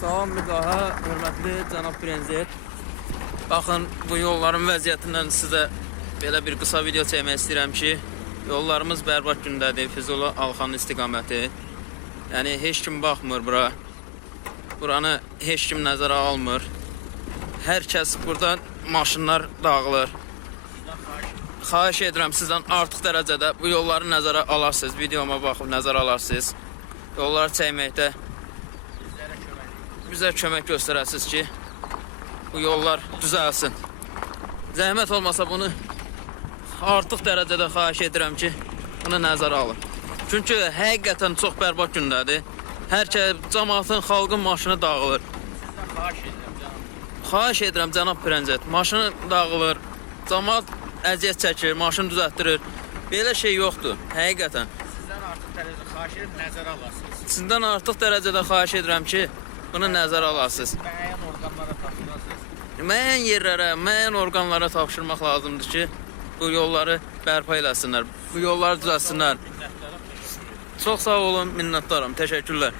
Salam bir daha, hörmətli cənab prezident. Baxın, bu yolların vəziyyətindən sizə belə bir qısa video çəkmək istəyirəm ki, yollarımız bərbad gündədir, Füzuli Alxanı istiqaməti. Yəni, heç kim baxmır bura. Buranı heç kim nəzərə almır. Hər kəs buradan maşınlar dağılır. Xahiş edirəm sizdən artıq dərəcədə bu yolları nəzərə alarsınız. Videoma baxıb nəzərə alarsınız. Yolları çəkməkdə bizə kömək göstərəsiniz ki, bu yollar düzəlsin. Zəhmət olmasa bunu artıq dərəcədə xahiş edirəm ki, bunu nəzərə alın. Çünki həqiqətən çox bərbad gündədir. Hər kəs, cəmaatın, xalqın maşını dağılır. Sizdən xahiş edirəm canım. Xahiş edirəm cənab prezident, maşını dağılır, cəmaat əziyyət çəkir, maşını düzəltdirir. Belə şey yoxdur, həqiqətən. Sizdən artıq dərəcədə xahiş edirəm, nəzərə alasınız. Sizdən artıq dərəcədə xahiş edirəm ki, bunu nəzərə alasınız. Müəyyən orqanlara tapşırasınız. Müəyyən yerlərə, müəyyən orqanlara tapşırmaq lazımdır ki, bu yolları bərpa eləsinlər, bu yolları düzəlsinlər. Çox sağ olun, minnətdaram, təşəkkürlər.